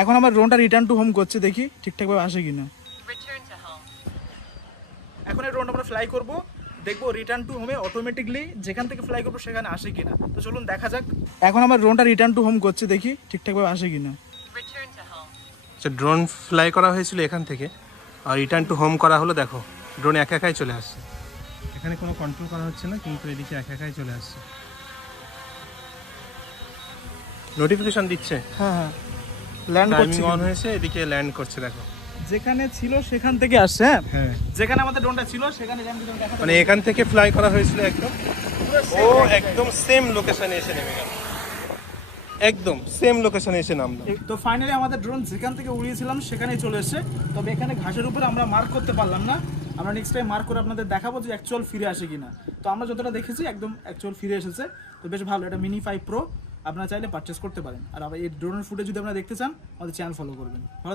এখন আমার ড্রোনটা রিটার্ন টু হোম করছে, দেখি ঠিকঠাকভাবে আসে কিনা। এখন এই ড্রোনটা আমরা ফ্লাই করব, দেখবো রিটার্ন টু হোমে অটোমেটিকলি যেখান থেকে ফ্লাই করবো সেখানে আসে কিনা। তো চলুন দেখা যাক। এখন আমার ড্রোনটা রিটার্ন টু হোম করছে, দেখি ঠিকঠাকভাবে আসে কিনা। আচ্ছা, ড্রোন ফ্লাই করা হয়েছিল এখান থেকে, আর রিটার্ন টু হোম করা হলো। দেখো ড্রোন একা একাই চলে আসছে, এখানে কোনো কন্ট্রোল করা হচ্ছে না, কিন্তু এদিকে একা একাই চলে আসছে। নোটিফিকেশন দিচ্ছে, হ্যাঁ হ্যাঁ, ল্যান্ড টাইমিং করছে, অন হয়েছে, এদিকে ল্যান্ড করছে। দেখো যেখানে ছিল সেখান থেকে আসছে। হ্যাঁ হ্যাঁ, যেখানে আমাদের ড্রোনটা ছিল সেখানে দেখা মানে এখান থেকে ফ্লাই করা হয়েছিল একদম, ও একদম সেম লোকেশনে এসে নেমে গেল, একদম সেম লোকেশনে এসে নামলো। তো ফাইনালি আমাদের ড্রোন যেখান থেকে উড়িয়েছিলাম সেখানেই চলে এসেছে। তবে এখানে ঘাসের উপরে আমরা মার্ক করতে পারলাম না, আমরা নেক্সট টাইম মার্ক করে আপনাদের দেখাবো যে অ্যাকচুয়াল ফিরে আসে কিনা। তো আমরা যতটা দেখেছি একদম অ্যাকচুয়াল ফিরে এসেছে। তো বেশ ভালো, এটা মিনি 5 প্রো আপনারা চাইলে পারচেস করতে পারেন। আর এই ড্রোনের ফুটেজ যদি আপনারা দেখতে চান আমাদের চ্যানেল ফলো করবেন। ভালো থাকবেন।